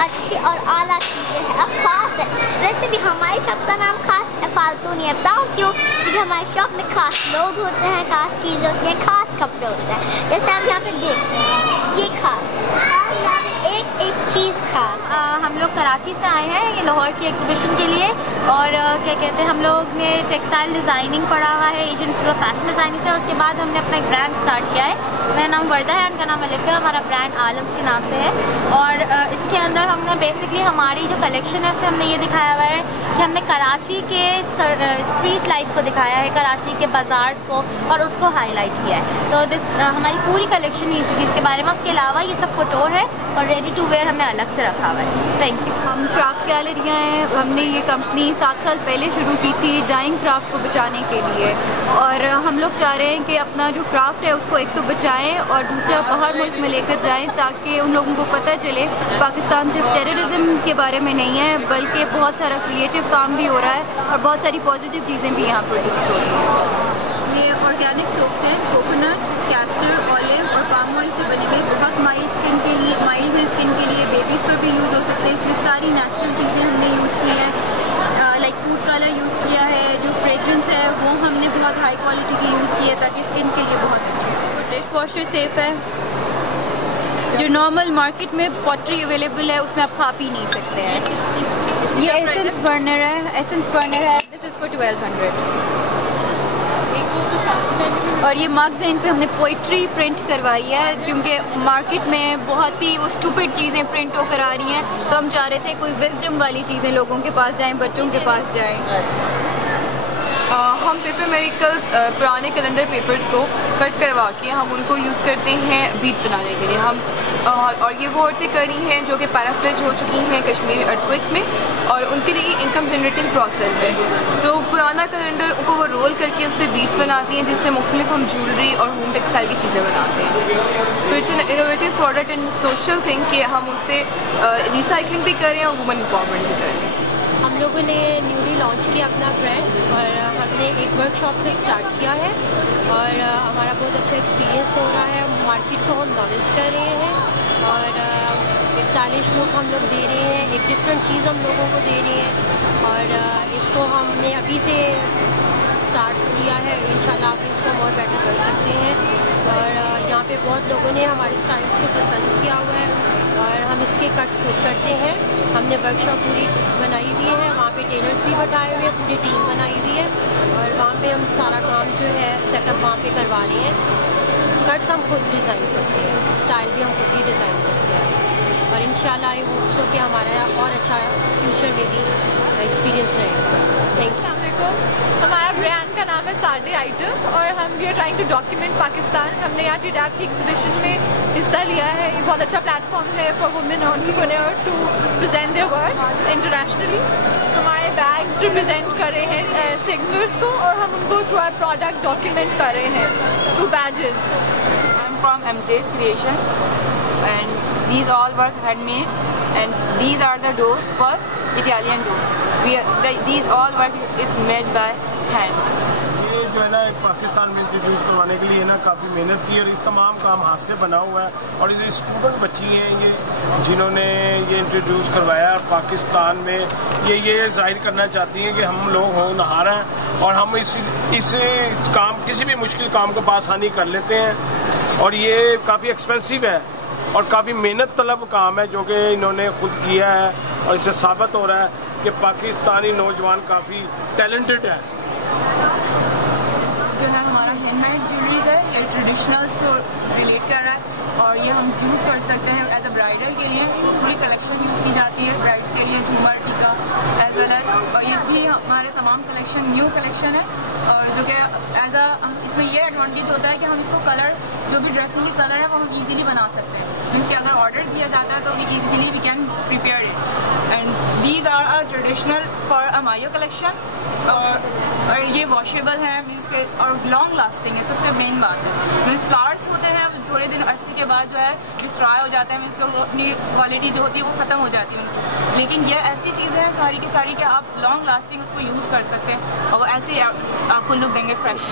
अच्छी और आला चीज़ें हैं। अब खास है, वैसे भी हमारी शॉप का नाम खास फालतू नहीं है। बताऊँ क्यों? क्योंकि हमारी शॉप में खास लोग होते हैं, खास चीज़ होती हैं, खास कपड़े होते हैं। जैसे आप यहाँ पे देखते हैं ये खास है और यहाँ पे एक चीज़ खास। हम लोग कराची से आए हैं ये लाहौर की एग्जीबिशन के लिए, और क्या कहते हैं, हम लोग ने टेक्सटाइल डिज़ाइनिंग पढ़ा हुआ है Asian institute of fashion designing से। उसके बाद हमने अपना एक ब्रांड स्टार्ट किया है। मेरा नाम वर्दा है, उनका नाम अलिफ है। हमारा ब्रांड आलम्स के नाम से है, और इसके अंदर हमने बेसिकली हमारी जो कलेक्शन है इसमें हमने ये दिखाया हुआ है कि हमने कराची के स्ट्रीट लाइफ को दिखाया है, कराची के बाज़ार्स को, और उसको हाईलाइट किया है। तो हमारी पूरी कलेक्शन ही इसी चीज़ के बारे में। उसके अलावा ये सब कोटोर है और रेडी टू वेयर हमने अलग से रखा हुआ है। Thank you. हम क्राफ्ट गैलरियाँ हैं, हमने ये कंपनी 7 साल पहले शुरू की थी डाइंग क्राफ्ट को बचाने के लिए, और हम लोग चाह रहे हैं कि अपना जो क्राफ्ट है उसको एक तो बचाएं और दूसरा बाहर मुल्क में लेकर जाएं, ताकि उन लोगों को पता चले पाकिस्तान सिर्फ टेररिज्म के बारे में नहीं है, बल्कि बहुत सारा क्रिएटिव काम भी हो रहा है और बहुत सारी पॉजिटिव चीज़ें भी यहाँ प्रोड्यूस हो रही हैं। ये ऑर्गेनिक सोप्स हैं, कोकोनट, कैस्टर, ऑलिव और पाम ऑयल से बने हुए, बहुत माइल्ड स्किन के लिए, बेबीज़ पर भी यूज़ हो सकते हैं। इसमें सारी नेचुरल चीज़ें हमने यूज़ की हैं, लाइक फूड कलर यूज़ किया है, जो फ्रेग्रेंस है वो हमने बहुत हाई क्वालिटी की यूज़ की है ताकि स्किन के लिए बहुत अच्छी है। डिश वॉशर सेफ़ है, जो नॉर्मल मार्केट में पॉटरी अवेलेबल है उसमें आप खा पी नहीं सकते हैं। ये एसेंस बर्नर है, दिस इज़ फॉर 1200। और ये मग्स हैं, इन पे हमने पोइट्री प्रिंट करवाई है, क्योंकि मार्केट में बहुत ही वो स्टूपिड चीज़ें प्रिंट होकर आ रही हैं, तो हम चाह रहे थे कोई विजडम वाली चीज़ें लोगों के पास जाएं, बच्चों के पास जाएं। हम पेपर मेरिकल्स पुराने कैलेंडर पेपर्स को कट करवा के हम उनको यूज़ करते हैं बीड्स बनाने के लिए। हम और ये वो औरतें करी हैं जो कि पैराफ्लेज हो चुकी हैं कश्मीर अर्थक्वेक में, और उनके लिए इनकम जनरेटिंग प्रोसेस है। सो पुराना कैलेंडर उनको वो रोल करके उससे बीड्स बनाती हैं, जिससे मुख्तलिफ हम ज्वेलरी और होम टेक्सटाइल की चीज़ें बनाते हैं। So it's an innovative product and social thing कि हम उससे रिसाइकलिंग भी करें और वुमेन एम्पावरमेंट भी करें। हम लोगों ने न्यूली लॉन्च किया अपना ब्रांड, और हमने एक वर्कशॉप से स्टार्ट किया है, और हमारा बहुत अच्छा एक्सपीरियंस हो रहा है। मार्केट को हम नॉलेज कर रहे हैं, और स्टाइलिश लुक हम लोग दे रहे हैं, एक डिफरेंट चीज़ हम लोगों को दे रहे हैं, और इसको हमने अभी से स्टार्ट किया है। इंशाल्लाह आगे इसको और बेटर कर सकते हैं, और यहाँ पे बहुत लोगों ने हमारे स्टाइल्स को पसंद किया हुआ है, और हम इसके कट्स खुद करते हैं। हमने वर्कशॉप पूरी बनाई हुई है, वहाँ पे टेलर्स भी बैठाए हुए हैं, पूरी टीम बनाई हुई है, और वहाँ पे हम सारा काम जो है सेटअप वहाँ पे करवा रहे हैं। कट्स हम खुद डिज़ाइन करते हैं, स्टाइल भी हम खुद ही डिज़ाइन करते हैं, और इंशाल्लाह आई होप सो कि हमारा और अच्छा फ्यूचर में भी एक्सपीरियंस रहेगा। Thank you. हमारा ब्रांड का नाम है साडे आइटम, और हम we are trying to document Pakistan. हमने यहाँ टीडैफ की एग्जीबिशन में हिस्सा लिया है। ये बहुत अच्छा प्लेटफॉर्म है for women entrepreneur to present their work internationally. हमारे बैग्स रिप्रेजेंट कर रहे हैं सिग्नल्स को, और हम उनको थ्रू आवर प्रोडक्ट डॉक्यूमेंट कर रहे हैं through badges. I am from MJ's Creation, and these all work handmade, and these are the door work, Italian door. These all work is made by hand. ये जो है ना पाकिस्तान में introduce करवाने के लिए ना काफ़ी मेहनत की, और ये तमाम काम हाथ से बना हुआ है, और ये स्टूडेंट बच्ची हैं ये जिन्होंने ये इंट्रोड्यूस करवाया पाकिस्तान में। ये जाहिर करना चाहती हैं कि हम लोग होनहार हैं, और हम इस काम किसी भी मुश्किल काम को आसानी कर लेते हैं, और ये काफ़ी एक्सपेंसिव है और काफ़ी मेहनत तलब काम है जो कि इन्होंने खुद किया है, और इससे साबित हो रहा है कि पाकिस्तानी नौजवान काफ़ी टैलेंटेड है। जो है हमारा हैंडमेड ज्वेलरीज है, ये ट्रेडिशनल से रिलेट कर रहा है, और ये हम यूज़ कर सकते हैं एज अ ब्राइडल के लिए। पूरी कलेक्शन यूज़ की जाती है ब्राइड्स के लिए, झूमर, टीका एज वेल एज, और ये भी हमारे तमाम कलेक्शन न्यू कलेक्शन है, और जो कि एज अ इसमें ये एडवांटेज होता है कि हम इसको कलर जो भी ड्रेसिंग की कलर है वो हम इजीली बना सकते हैं। मीन्स कि अगर ऑर्डर किया जाता है तो we easily we can prepare it, and these are traditional for a mayo collection. और ये वॉशेबल है मीन्स के और लॉन्ग लास्टिंग है, सबसे मेन बात है। मीन्स फ्लावर्स होते हैं थोड़े दिन अरसे के बाद जो है डिस्ट्रॉय हो जाता है, मीन्स अपनी क्वालिटी जो होती है वो ख़त्म हो जाती है उनकी। लेकिन ये ऐसी चीज़ें हैं सारी की सारी कि आप लॉन्ग लास्टिंग उसको यूज़ कर सकते हैं और वो ऐसे ही आपको लुक देंगे फ्रेश।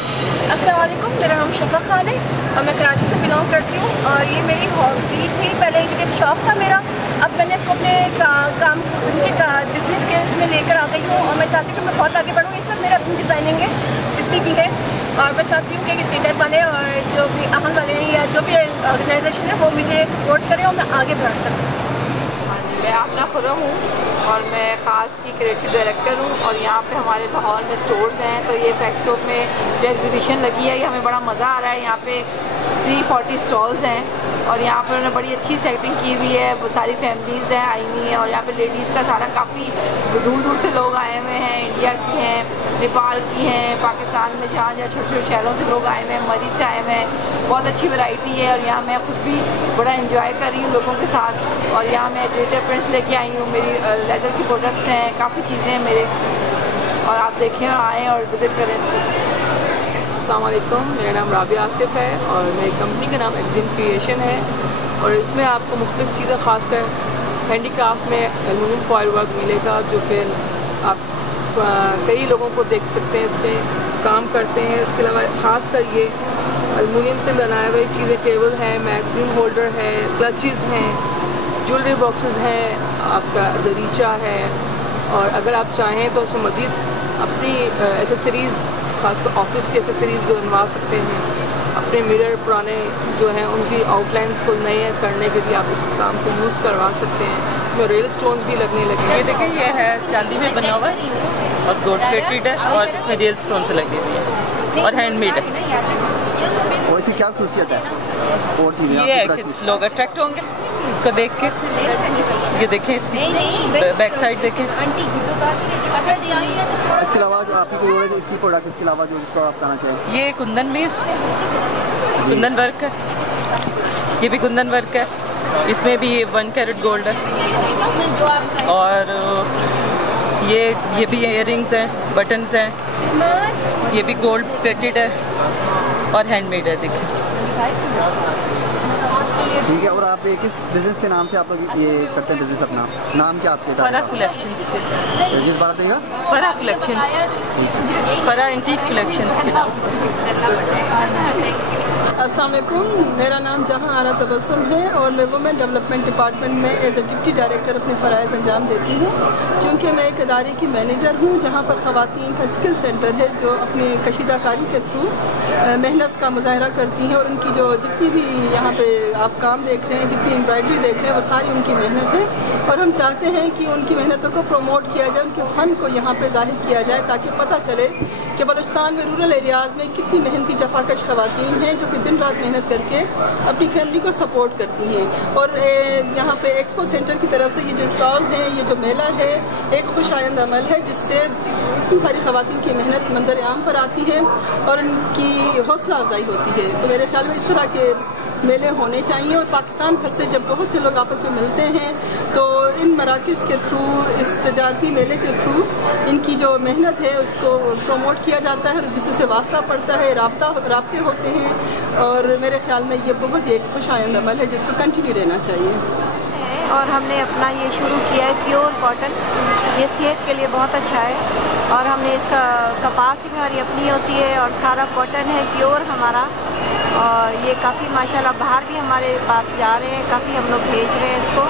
अस्सलाम वालेकुम, मेरा नाम शफा खान है और मैं कराची से बिलोंग करती हूँ और ये मेरी हॉबी थी। पहले एक शॉप था मेरा, अब मैंने इसको अपने काम उनके बिजनेस के उसमें लेकर आ गई हूँ और मैं चाहती हूँ कि मैं बहुत आगे बढ़ूँ। ये सब मेरा अपनी डिज़ाइनिंग है जितनी भी है और मैं चाहती हूँ कि थिएटर वाले और जो भी अहम वाले हैं या जो भी ऑर्गेनाइजेशन है वो मुझे सपोर्ट करें और मैं आगे बढ़ सकूँ। मैं आपना खुरम हूँ और मैं ख़ास की क्रिएटिव डायरेक्टर हूँ और यहाँ पे हमारे लाहौर में स्टोर्स हैं। तो ये फैक्सोप में जो एग्जीबिशन लगी है ये हमें बड़ा मज़ा आ रहा है। यहाँ पे 340 स्टॉल्स हैं और यहाँ पर उन्होंने बड़ी अच्छी सेटिंग की हुई है। वो सारी फैमिलीज़ हैं आई हुई हैं और यहाँ पे लेडीज़ का सारा काफ़ी दूर दूर से लोग आए हुए हैं, इंडिया की हैं, नेपाल की हैं, पाकिस्तान में जहाँ जहाँ छोटे छोटे शहरों से लोग आए हुए हैं, मरी से आए हुए हैं। बहुत अच्छी वैरायटी है और यहाँ मैं ख़ुद भी बड़ा इंजॉय कर रही हूँ लोगों के साथ। और यहाँ मैं डिजिटल प्रिंट्स लेके आई हूँ, मेरी लेदर की प्रोडक्ट्स हैं, काफ़ी चीज़ें हैं मेरे, और आप देखें आएँ और विज़िट करें इसको। अस्सलाम वालेकुम, मेरा नाम राबिया आसिफ है और मेरी कंपनी का नाम एक्जिम क्रिएशन है और इसमें आपको मुख्तलिफ़ चीज़ें ख़ासकर हैंडीक्राफ्ट में एल्युमिनियम फॉयल वर्क मिलेगा जो कि आप कई लोगों को देख सकते हैं इसमें काम करते हैं। इसके अलावा ख़ासकर ये एल्युमिनियम से बनाए हुए चीज़ें, टेबल है, मैगज़ीन होल्डर है, क्लचेस हैं, ज्वेलरी बॉक्सेस हैं, आपका दरीचा है और अगर आप चाहें तो उसमें मज़ीद अपनी एसेसरीज़ ख़ासकर ऑफिस की एसेसरीज़ भी बनवा सकते हैं। अपने मिरर पुराने जो हैं उनकी आउटलाइंस को नए करने के लिए आप इस काम को यूज़ करवा सकते हैं। इसमें रेल स्टोन्स भी लगने लगे। ये देखिए ये है चांदी में बना हुआ है और गोल्ड प्लेटेड है और इसमें रियल स्टोन से लगी हुई है और हैंडमेड है। और इसकी क्या खुशियत है? और ये है कि लोग अट्रैक्ट होंगे इसको देख के। ये देखें इसकी बैक साइड देखें। इसके अलावा जो आपकी कोई और इसकी प्रोडक्ट इसके अलावा जो इसको आप बताना चाहें? ये कुंदन में कुंदन वर्क है, ये भी कुंदन वर्क है। इसमें भी ये 1 कैरेट गोल्ड है और ये भी इयररिंग्स हैं, बटन्स हैं, ये भी गोल्ड प्लेटेड है और हैंडमेड है। देखिए ठीक है। और आप किस बिजनेस के नाम से आप लोग ये करते हैं बिजनेस अपना? नाम क्या आपके? फरा कलेक्शंस के। किस बात है? फरा कलेक्शंस, फरा एंटीक कलेक्शंस के नाम से। अस्सलाम वालेकुम, मेरा नाम जहां आरा तबस्सुम है और मैं वुमेन डेवलपमेंट डिपार्टमेंट में एज ए डिप्टी डायरेक्टर अपने फ़राइज़ अंजाम देती हूँ। चूँकि मैं एक इदारे की मैनेजर हूँ जहाँ पर ख़वातीन का स्किल सेंटर है जो अपनी कशीदाकारी के थ्रू मेहनत का मुजाहरा करती हैं और उनकी जो जितनी भी यहाँ पे आप काम देख रहे हैं, जितनी एम्ब्रॉयडरी देख रहे हैं, वो सारी उनकी मेहनत है और हम चाहते हैं कि उनकी मेहनतों को प्रमोट किया जाए, उनके फ़न को यहाँ पर ज़ाहिर किया जाए ताकि पता चले कि बलूचिस्तान में रूरल एरियाज़ में कितनी मेहनती जफाकश ख़वातीन हैं जो कि दिन रात मेहनत करके अपनी फैमिली को सपोर्ट करती हैं। और यहाँ पे एक्सपो सेंटर की तरफ से ये जो स्टॉल्स हैं, ये जो मेला है, एक खुशायंद अमल है जिससे इतनी सारी ख़वातीन की मेहनत मंजर आम पर आती है और उनकी हौसला अफजाई होती है। तो मेरे ख्याल में इस तरह के मेले होने चाहिए और पाकिस्तान भर से जब बहुत से लोग आपस में मिलते हैं तो इन मराकज़ के थ्रू, इस तजारती मेले के थ्रू इनकी जो मेहनत है उसको प्रमोट किया जाता है और किसी से वास्ता पड़ता है, राब्ते होते हैं और मेरे ख्याल में ये बहुत ही एक खुशायंद अमल है जिसको कंटिन्यू रहना चाहिए। और हमने अपना ये शुरू किया है प्योर कॉटन, ये सेहत के लिए बहुत अच्छा है और हमने इसका कपास भी हमारी अपनी होती है और सारा कॉटन है प्योर हमारा और ये काफ़ी माशाल्लाह बाहर भी हमारे पास जा रहे हैं, काफ़ी हम लोग भेज रहे हैं इसको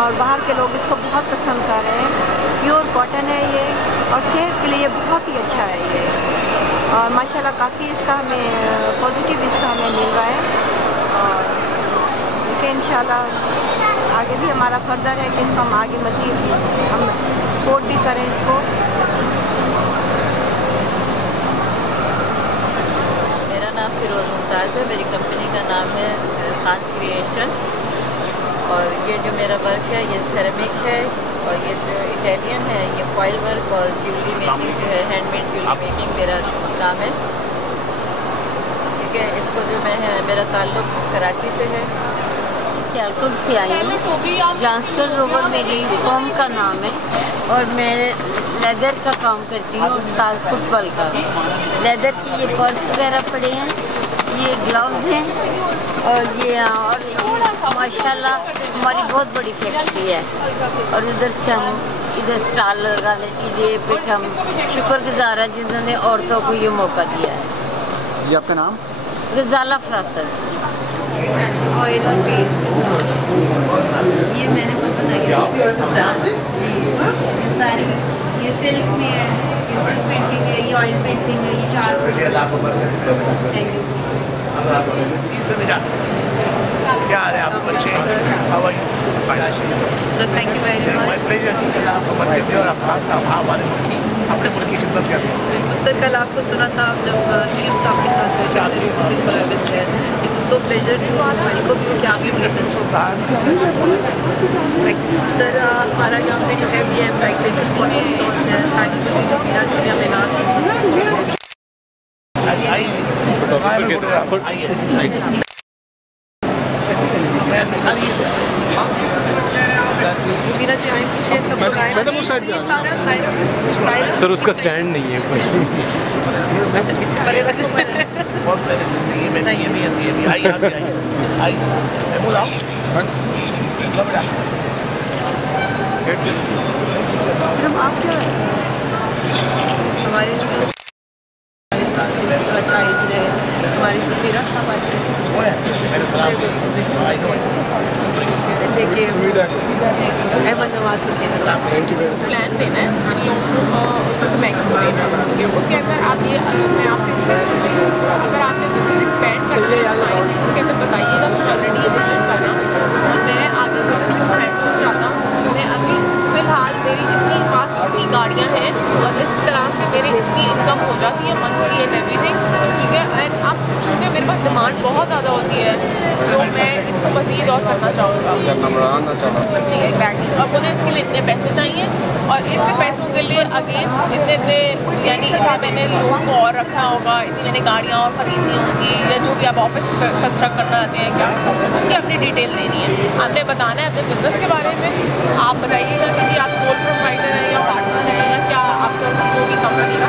और बाहर के लोग इसको बहुत पसंद कर रहे हैं। प्योर कॉटन है ये और सेहत के लिए बहुत ही अच्छा है ये और माशाल्लाह काफ़ी इसका हमें पॉजिटिव इसका हमें मिल रहा है और देखिए इंशाल्लाह आगे भी हमारा फर्दर है कि इसको हम आगे मज़ीद हम सपोर्ट भी करें इसको। मेरा नाम फिरोज़ मुमताज़ है, मेरी कंपनी का नाम है खान्स क्रिएशन और ये जो मेरा वर्क है ये सेरेमिक है और ये जो इटालियन है ये फॉयल वर्क और ज्वेलरी मेकिंग जो है हैंडमेड ज्वेलरी मेकिंग मेरा काम है। क्योंकि इसको जो मेरा ताल्लुक़ कराची से है। सियालकोट से आई हूँ। जॉनस्टन रोवर मेरी फर्म का नाम है और मैं लेदर का काम करती हूँ और साथ फुटबॉल का। लेदर के ये पर्स वगैरह पड़े हैं, ये ग्लव्स हैं और ये माशाल्लाह हमारी बहुत बड़ी फैक्ट्री है। और इधर से हम इधर स्टॉल लगाने की लिए पे हम शुक्रगुजार हैं जिन्होंने औरतों को ये मौका दिया है। ये आपका नाम? गजाला फ्रासर। ऑयल और पेंट्स ये मैंने खुद बनाया जी। सारी ये सिल्क में है, ये सिल्क पेंटिंग है, ये ऑयल पेंटिंग है, ये चार। Thank you. क्या हाल है आपको बच्चे? How are you? Sir thank you very much. My pleasure. आपको बच्चे थे और हमारे अपने मुल्क की खिदमत करते हैं। सर कल आपको सुना था आप जब सीएम साहब के साथ so pleasure to welcome you. क्या आप सर हमारा यहाँ पे जो है वी हैव लाइक 40 स्टॉल्स हैं। थैंक यू मेरा दुनिया में लास्ट मैडम उस साइड पे सर उसका स्टैंड नहीं है कोई। अच्छा इस परे रखो बहुत पहले से चाहिए मैं नहीं ये भी आई बोला मैडम आप क्या हमारे साथ हमारी सुफीरा साहब आज देखिए अहमद नवाज प्लान देना है हम लोगों को मैक्सिमम देना है उसके अंदर आप ये मैं आपसे अगर आपने एक्सपेंड करना है उसके अंदर बताइएगा तो ऑलरेडी ये बिजनेस कर रहा हूँ और मैं आगे फ्रेंड्स चाहता हूँ। मैं अभी फ़िलहाल मेरी इतनी पास इतनी गाड़ियाँ हैं और इस तरह से मेरी इतनी इनकम हो जाती है मंथली एंड एवरीथिंग, ठीक है। एंड अब चूँकि मेरे पास डिमांड बहुत ज़्यादा होती है तो मैं इसको मज़ीद और करना चाहूँगा। जी एग्जैक्टली। और मुझे इसके लिए इतने पैसे चाहिए और इतने पैसों के लिए अगेंस्ट इतने यानी इतने मैंने लोगों को और रखना होगा, इतनी मैंने गाड़ियाँ और ख़रीदनी होंगी या जो भी आप ऑफिस कंस्ट्रक्ट करना आते हैं क्या उसकी अपनी डिटेल देनी है। आपने बताना है अपने बिजनेस के बारे में। आप बताइएगा कि आप सोल प्रोप्राइटर हैं या पार्टनर हैं या क्या आपका जो भी कंपनी का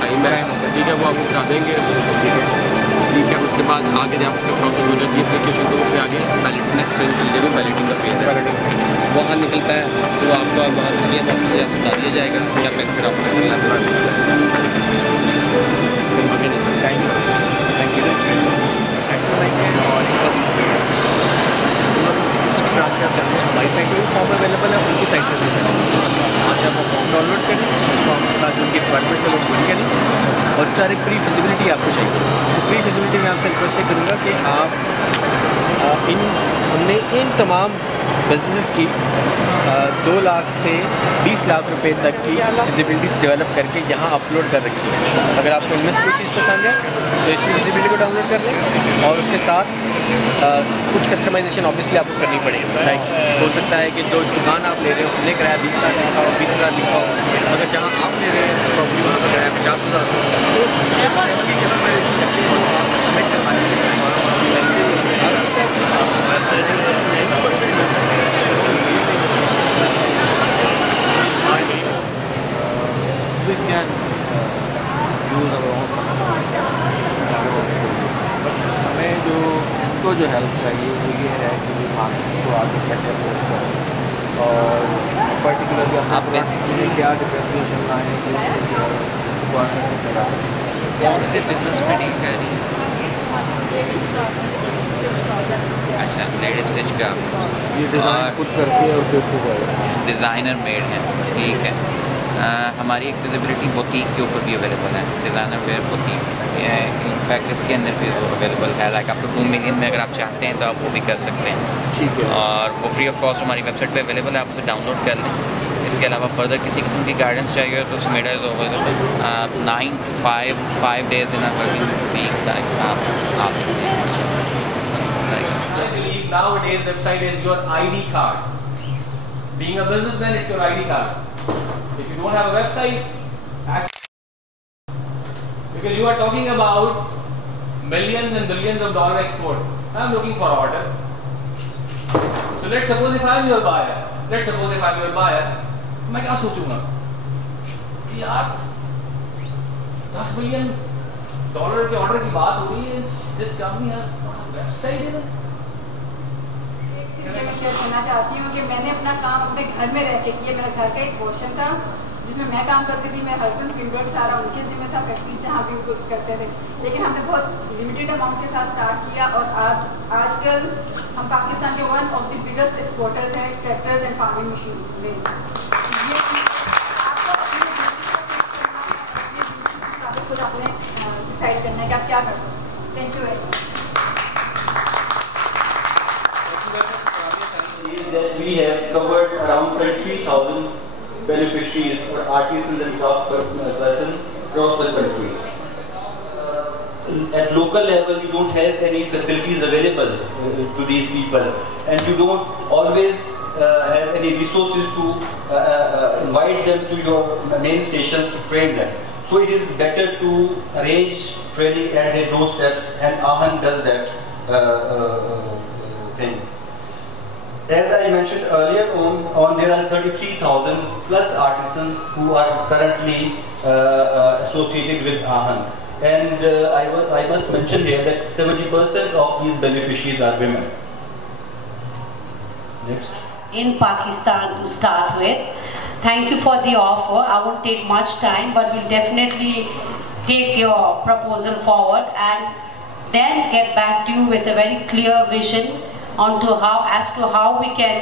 टाइम है ठीक है वो आपको बता देंगे ठीक है। उसके बाद आगे जब आपका प्रोसेस हो जाती है एप्लीकेशन तो फिर आगे बैलेट नेक्स्ट भी बैलेटिंग का फेज है वहाँ निकलता है तो आपको वहाँ से ऑफिस से आपको बता दिया जाएगा या बैंक से आपको ब्रांच में आप जाते हैं हमारी साइट पर भी फॉर्म अवेलेबल है उनकी साइट पर भी वहाँ से आप फॉर्म डाउनलोड करें उस फॉर्म के साथ जो उनकी डिपार्टमेंट से लोग जुड़ करें और उसका एक प्री फिजिबिलिटी आपको चाहिए। प्री फिजिबिलिटी में आपसे रिक्वेस्ट करूँगा कि आप हमने इन तमाम बिजनेस की 2 लाख से 20 लाख रुपए तक की विजिबिलिटीज डेवलप करके यहाँ अपलोड कर रखी है। अगर आपको इनमें से कोई चीज़ पसंद है तो इसकी विजिबिलिटी को डाउनलोड कर लें और उसके साथ कुछ कस्टमाइजेशन ऑब्वियसली आपको करनी पड़ेगी। लाइक हो सकता है कि जो दुकान आप ले रहे हो उसने किराया 20 लाख लिखा हो 20,000 लिखा हो, अगर जहाँ आप ले रहे हैं प्रॉपर्टी वहाँ का किराया 50,000 तो इस लेवल की कस्टमाइजेशन करके आप सबमिट करवाएं। हमें जो हेल्प चाहिए वो ये है कि मार्केट को आगे कैसे अप्रोच करें और पर्टिकुलरली आप बेसिकली क्या डिफरेंशिएशन लाएँ कि कौन से बिजनेस में डील कर रही है? अच्छा लेडीज स्टिच का ये डिज़ाइन खुद करके और कैसे जाएगा डिज़ाइनर मेड है ठीक है। हमारी एक विजिबिलिटी बुटीक के ऊपर भी अवेलेबल है डिज़ाइनर वेयर बुटीक इनफैक्ट इसके अंदर भी वो अवेलेबल है लाइक आपको 2 मिलियन में अगर आप चाहते हैं तो आप वो भी कर सकते हैं ठीक है। और वो फ्री ऑफ कॉस्ट हमारी वेबसाइट पे अवेलेबल है आप उसे डाउनलोड कर लें। इसके अलावा फर्दर किसी किस्म की गाइडेंस चाहिए तो मेरा is available 9 to 5 days in working week तक आप आ सकते हैं। Nowadays website is your ID card. Being a businessman it's your ID card. If you don't have a website because you are talking about millions and billions of dollar export. I'm looking for order. So let's suppose if I'm your buyer. मैं क्या सोचूंगा कि यार $10 million के order की बात हो रही है, this company has website even. मैं शेयर करना चाहती हूँ कि मैंने अपना काम अपने घर में रह के किया। मेरा घर का एक पोर्शन था जिसमें मैं काम करती थी, मेरे हस्बैंड फील्ड सारा उनके जिम्मे था, फैक्ट्री जहाँ भी वो करते थे। लेकिन हमने बहुत लिमिटेड अमाउंट के साथ स्टार्ट किया और आजकल हम पाकिस्तान के one of the biggest exporters हैं ट्रैक्टर्स एंड फार्मिंग मशीन में। आपको खुद अपने डिसाइड करना है कि आप क्या कर सकते हैं। Thank you very much. That we have covered around 33,000 beneficiaries or artisans and craft person across the country. At local level, you don't have any facilities available to these people, and you don't always have any resources to invite them to your main station to train them. So it is better to arrange training at their doorsteps, and Ahan does that thing. As I mentioned earlier on there are 33,000 plus artisans who are currently associated with Ahan, and I must mention here that 70% of these beneficiaries are women. Next. In Pakistan to start with. Thank you for the offer. I won't take much time, but we'll definitely take your proposal forward and then get back to you with a very clear vision as to how we can,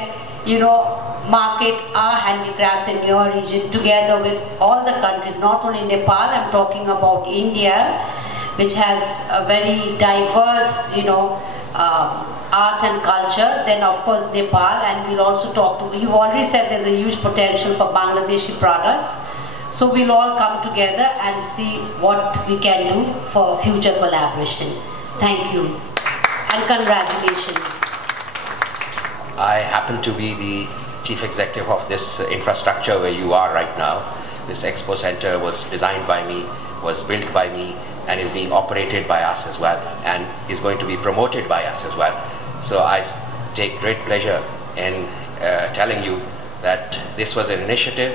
market our handicrafts in your region together with all the countries, not only Nepal. I'm talking about India, which has a very diverse, art and culture. Then of course Nepal, and we'll also talk to, you've already said there's a huge potential for Bangladeshi products. So we'll all come together and see what we can do for future collaboration. Thank you and congratulations. I happen to be the chief executive of this infrastructure where you are right now. This expo center was designed by me, was built by me, and is being operated by us as well, and is going to be promoted by us as well. So I take great pleasure in telling you that this was an initiative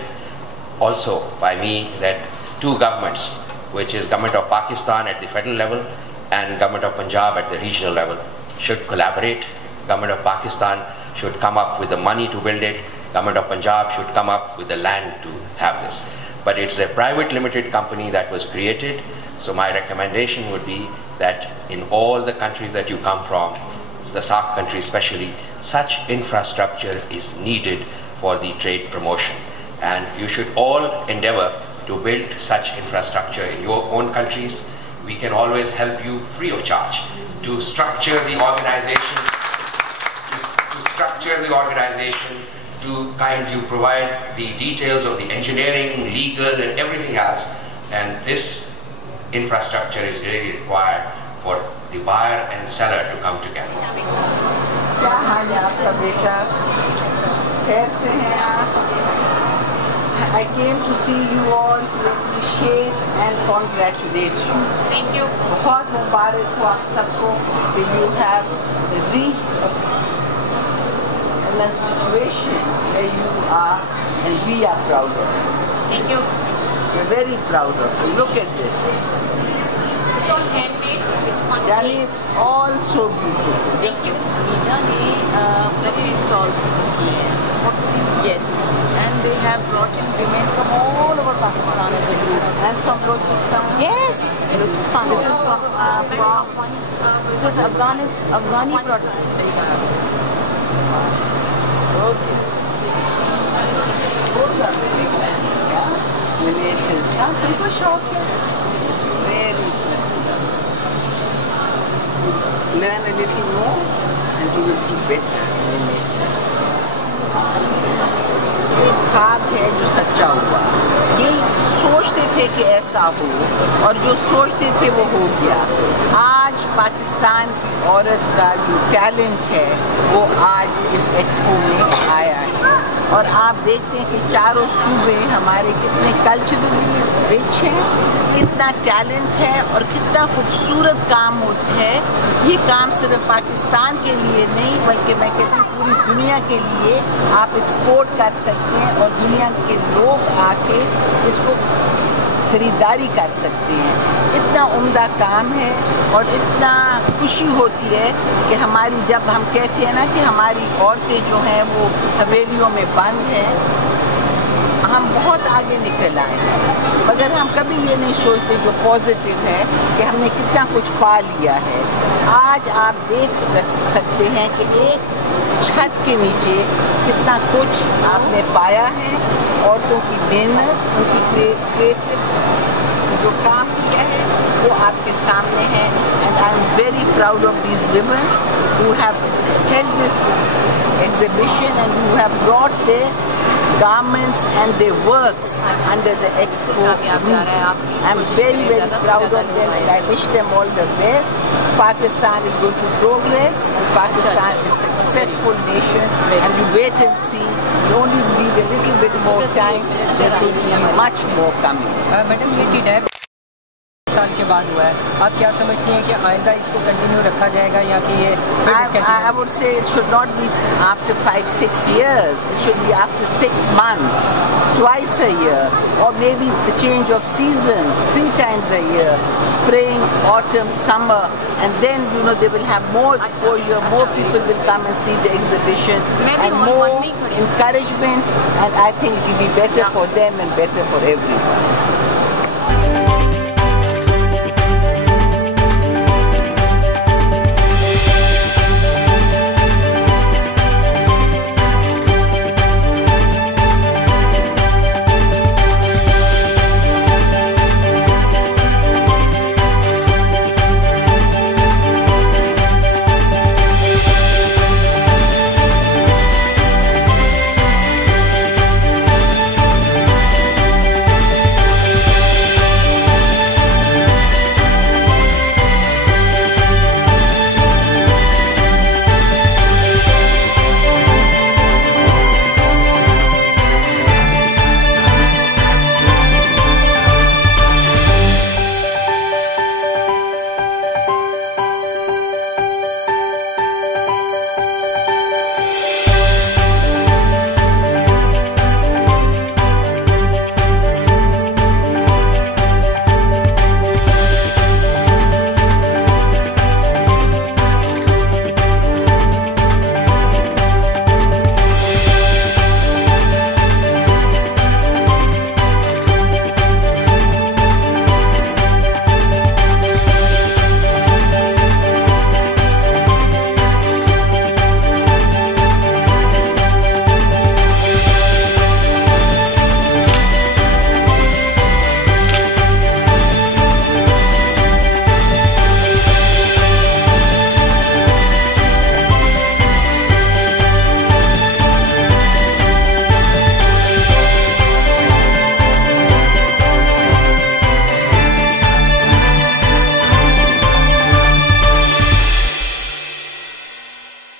also by me that two governments, which is Government of Pakistan at the federal level and Government of Punjab at the regional level, should collaborate. Government of Pakistan should come up with the money to build it. Government of Punjab should come up with the land to have this. But it's a private limited company that was created. So my recommendation would be that in all the countries that you come from, the SAARC countries especially, such infrastructure is needed for the trade promotion. And you should all endeavor to build such infrastructure in your own countries. We can always help you free of charge to structure the organization, to you provide the details of the engineering, legal and everything else, and this infrastructure is really required for the buyer and seller to come together. क्या हाल है आपका बेटा? खैर से हैं आप? I came to see you all to appreciate and congratulate you. Thank you. बहुत मुबारक हो आप सबको कि you have reached in a situation where you are, and we are proud of you. Thank you. We're very proud of you. Look at this. It's all handmade. Yani, it's all so beautiful. Thank you. Smita ने फ्लवरी stalls किए हैं. Yes, and they have brought in women from all over Pakistan as a group. And from Balochistan. Yes, Balochistan. This is from Afghani products. Okay. Those are very miniatures. People shop here. Very pretty. Learn a little more and you will do better miniatures. एक ख्वाब है जो सच्चा हुआ. ये सोचते थे कि ऐसा हो और जो सोचते थे वो हो गया. आज पाकिस्तान की औरत का जो टैलेंट है वो आज इस एक्सपो में आया है और आप देखते हैं कि चारों सूबे हमारे कितने कल्चरली रिच है, कितना टैलेंट है और कितना खूबसूरत काम होता है। ये काम सिर्फ पाकिस्तान के लिए नहीं बल्कि मैं कहती हूँ पूरी दुनिया के लिए आप एक्सपोर्ट कर सकते हैं और दुनिया के लोग आके इसको खरीदारी कर सकते हैं। इतना उम्दा काम है और इतना खुशी होती है कि हमारी, जब हम कहते हैं ना कि हमारी औरतें जो हैं वो हवेलियों में बंद हैं, हम बहुत आगे निकल आए हैं, मगर हम कभी ये नहीं सोचते जो पॉजिटिव है कि हमने कितना कुछ पा लिया है। आज आप देख सकते हैं कि एक छत के नीचे कितना कुछ आपने पाया है। औरतों की मेहनत, उनकी क्रिएटिव जो काम किया है वो आपके सामने है। And I am very proud of these women who have held this exhibition and who have brought their garments and their works under the expo roof. I'm very, very proud of them and I wish them all the best. Pakistan is going to progress and Pakistan is a successful nation and you wait and see. You only need a little bit more time. There's going to be much more coming. Madam ये TDAP साल के बाद हुआ है, आप क्या समझती हैं कि आइंदा इसको कंटिन्यू रखा जाएगा या कि ये I would say it should not be after 5-6 years. It should be after 6 months, twice a year, or maybe the change of seasons 3 times a year, spring, autumn, summer, and then they will have more exposure, more people will come and see the exhibition, and more encouragement, and I think it will be better for them and better for everyone.